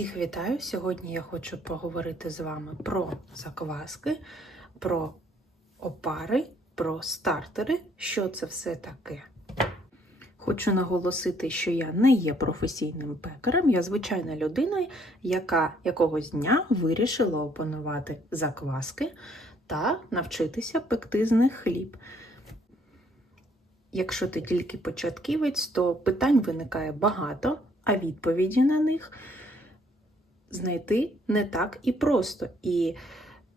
Всіх вітаю! Сьогодні я хочу поговорити з вами про закваски, про опари, про стартери, що це все таке. Хочу наголосити, що я не є професійним пекарем, я звичайна людина, яка якогось дня вирішила опанувати закваски та навчитися пекти з них хліб. Якщо ти тільки початківець, то питань виникає багато, а відповіді на них знайти не так і просто. І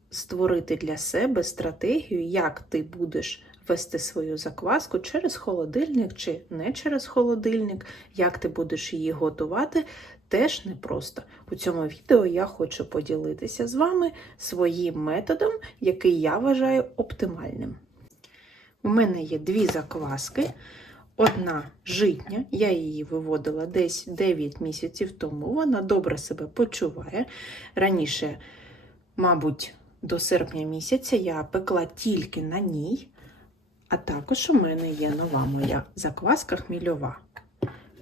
створити для себе стратегію, як ти будеш вести свою закваску через холодильник чи не через холодильник, як ти будеш її готувати, теж непросто. У цьому відео я хочу поділитися з вами своїм методом, який я вважаю оптимальним. У мене є дві закваски. Одна житня, я її виводила десь 9 місяців тому. Вона добре себе почуває. Раніше, мабуть, до серпня місяця я пекла тільки на ній, а також у мене є нова моя закваска хмільова.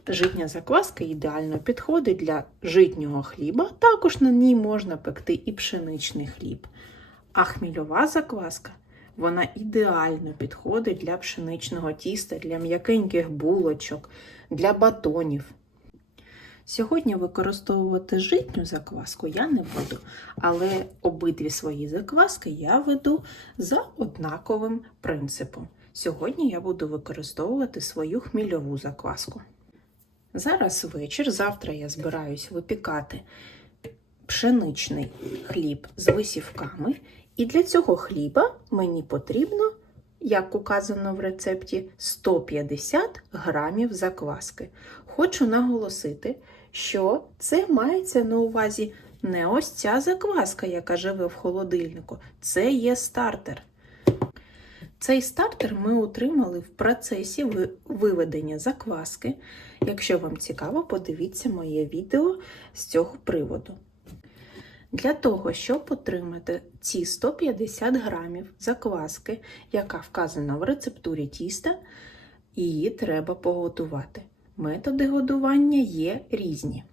Житня закваска ідеально підходить для житнього хліба, також на ній можна пекти і пшеничний хліб. А хмільова закваска вона ідеально підходить для пшеничного тіста, для м'якеньких булочок, для батонів. Сьогодні використовувати житню закваску я не буду, але обидві свої закваски я веду за однаковим принципом. Сьогодні я буду використовувати свою хмільову закваску. Зараз вечір, завтра я збираюсь випікати пшеничний хліб з висівками. І для цього хліба мені потрібно, як указано в рецепті, 150 грамів закваски. Хочу наголосити, що це мається на увазі не ось ця закваска, яка живе в холодильнику, це є стартер. Цей стартер ми отримали в процесі виведення закваски. Якщо вам цікаво, подивіться моє відео з цього приводу. Для того, щоб отримати ці 150 грамів закваски, яка вказана в рецептурі тіста, її треба поготувати. Методи годування є різні.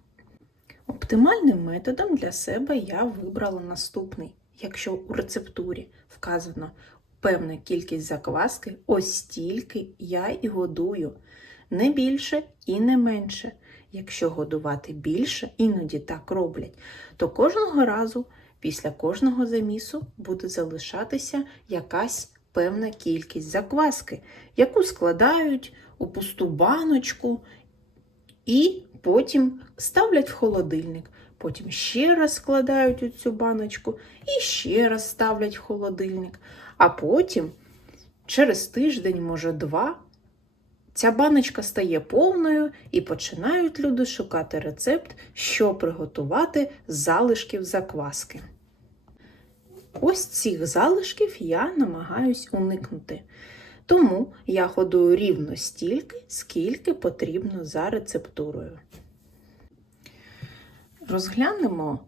Оптимальним методом для себе я вибрала наступний. Якщо у рецептурі вказано певна кількість закваски, ось стільки я і годую. Не більше і не менше. Якщо годувати більше, іноді так роблять, то кожного разу після кожного замісу буде залишатися якась певна кількість закваски, яку складають у пусту баночку і потім ставлять в холодильник. Потім ще раз складають у цю баночку і ще раз ставлять в холодильник. А потім, через тиждень, може два, Ця баночка стає повною і починають люди шукати рецепт, що приготувати з залишків закваски. Ось цих залишків я намагаюсь уникнути. Тому я ходую рівно стільки, скільки потрібно за рецептурою. Розглянемо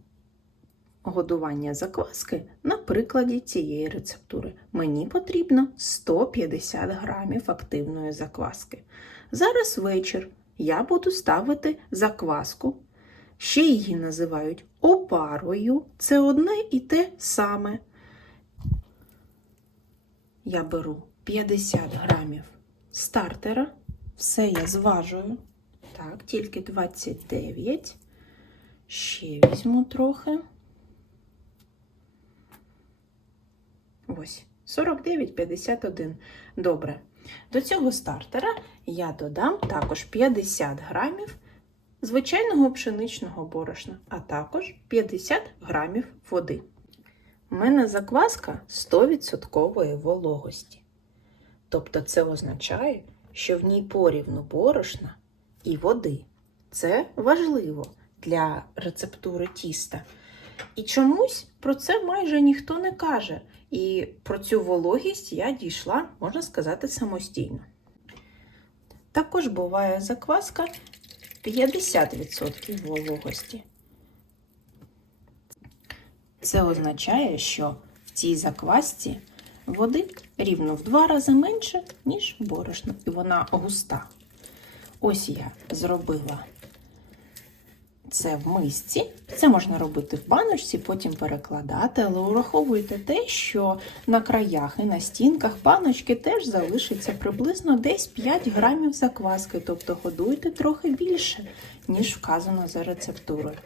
годування закваски на прикладі цієї рецептури. Мені потрібно 150 грамів активної закваски. Зараз вечір я буду ставити закваску. Ще її називають опарою. Це одне і те саме. Я беру 50 грамів стартера. Все я зважую. Так, тільки 29. Ще візьму трохи. Ось, 49,51. Добре. До цього стартера я додам також 50 грамів звичайного пшеничного борошна, а також 50 грамів води. У мене закваска 100% вологості. Тобто це означає, що в ній порівну борошна і води. Це важливо для рецептури тіста. І чомусь про це майже ніхто не каже. І про цю вологість я дійшла, можна сказати, самостійно. Також буває закваска 50% вологості. Це означає, що в цій заквасці води рівно в два рази менше, ніж борошно, і вона густа. Ось я зробила це в мисці. Це можна робити в баночці, потім перекладати, але ураховуйте те, що на краях і на стінках баночки теж залишиться приблизно десь 5 грамів закваски, тобто годуйте трохи більше, ніж вказано за рецептурою.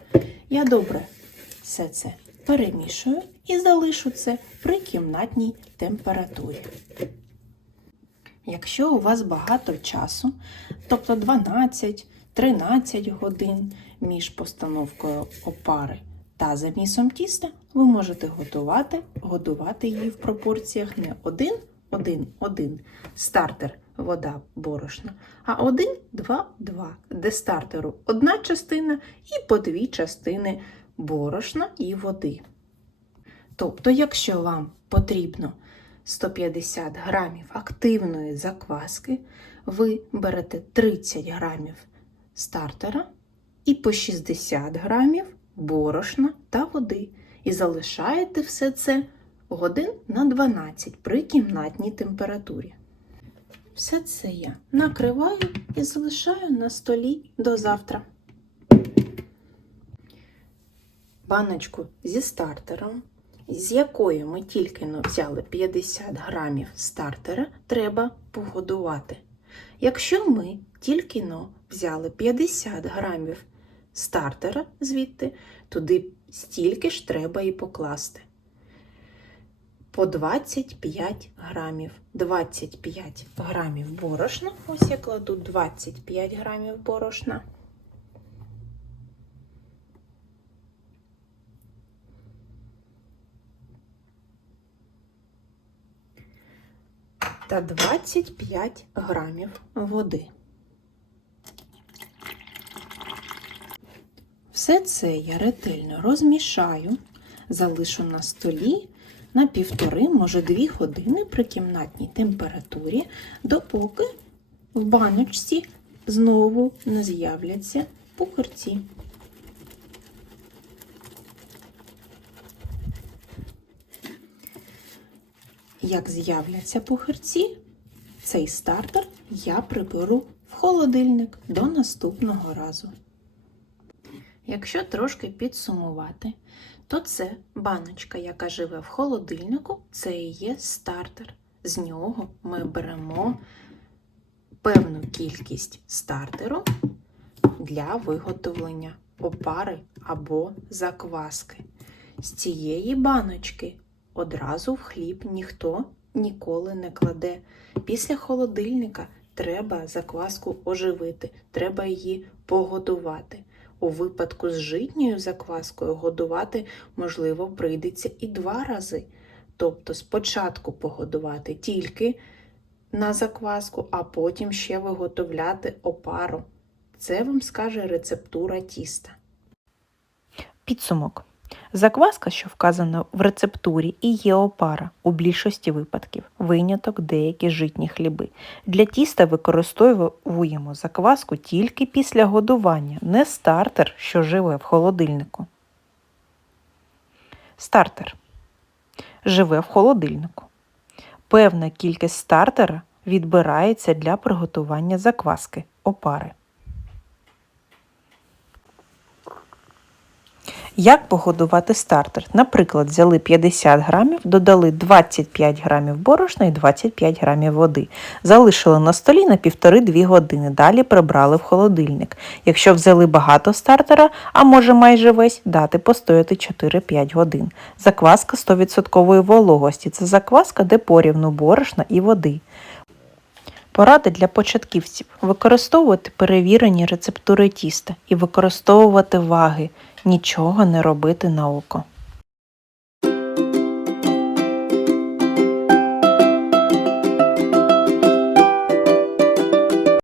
Я добре все це перемішую і залишу це при кімнатній температурі. Якщо у вас багато часу, тобто 12-13 годин між постановкою опари та замісом тіста, ви можете готувати, годувати її в пропорціях не 1, 1, 1 стартер, вода, борошно, а 1, 2, 2, де стартеру одна частина і по дві частини борошна і води. Тобто, якщо вам потрібно 150 грамів активної закваски, ви берете 30 грамів стартера і по 60 грамів борошна та води. І залишаєте все це годин на 12 при кімнатній температурі. Все це я накриваю і залишаю на столі до завтра. Баночку зі стартером з якої ми тільки взяли 50 грамів стартера, треба погодувати. Якщо ми тільки но взяли 50 грамів стартера звідти, туди стільки ж треба і покласти. По 25 грамів. 25 грамів борошна. Ось я кладу 25 грамів борошна. Та 25 грамів води. Все це я ретельно розмішаю, залишу на столі на півтори, може 2 години при кімнатній температурі, допоки в баночці знову не з'являться пухарці. Як з'являться пухирці, цей стартер я приберу в холодильник до наступного разу. Якщо трошки підсумувати, то це баночка, яка живе в холодильнику, це і є стартер. З нього ми беремо певну кількість стартеру для виготовлення опари або закваски. З цієї баночки одразу в хліб ніхто ніколи не кладе. Після холодильника треба закваску оживити, треба її погодувати. У випадку з житньою закваскою годувати, можливо, прийдеться і два рази. Тобто спочатку погодувати тільки на закваску, а потім ще виготовляти опару. Це вам скаже рецептура тіста. Підсумок. Закваска, що вказана в рецептурі, і є опара у більшості випадків, виняток деякі житні хліби. Для тіста використовуємо закваску тільки після годування, не стартер, що живе в холодильнику. Стартер живе в холодильнику. Певна кількість стартера відбирається для приготування закваски опари. Як погодувати стартер? Наприклад, взяли 50 грамів, додали 25 грамів борошна і 25 грамів води. Залишили на столі на 1,5-2 години. Далі прибрали в холодильник. Якщо взяли багато стартера, а може майже весь, дати постояти 4-5 годин. Закваска 100% вологості. Це закваска, де порівну борошна і води. Поради для початківців: використовувати перевірені рецептури тіста і використовувати ваги, нічого не робити на око.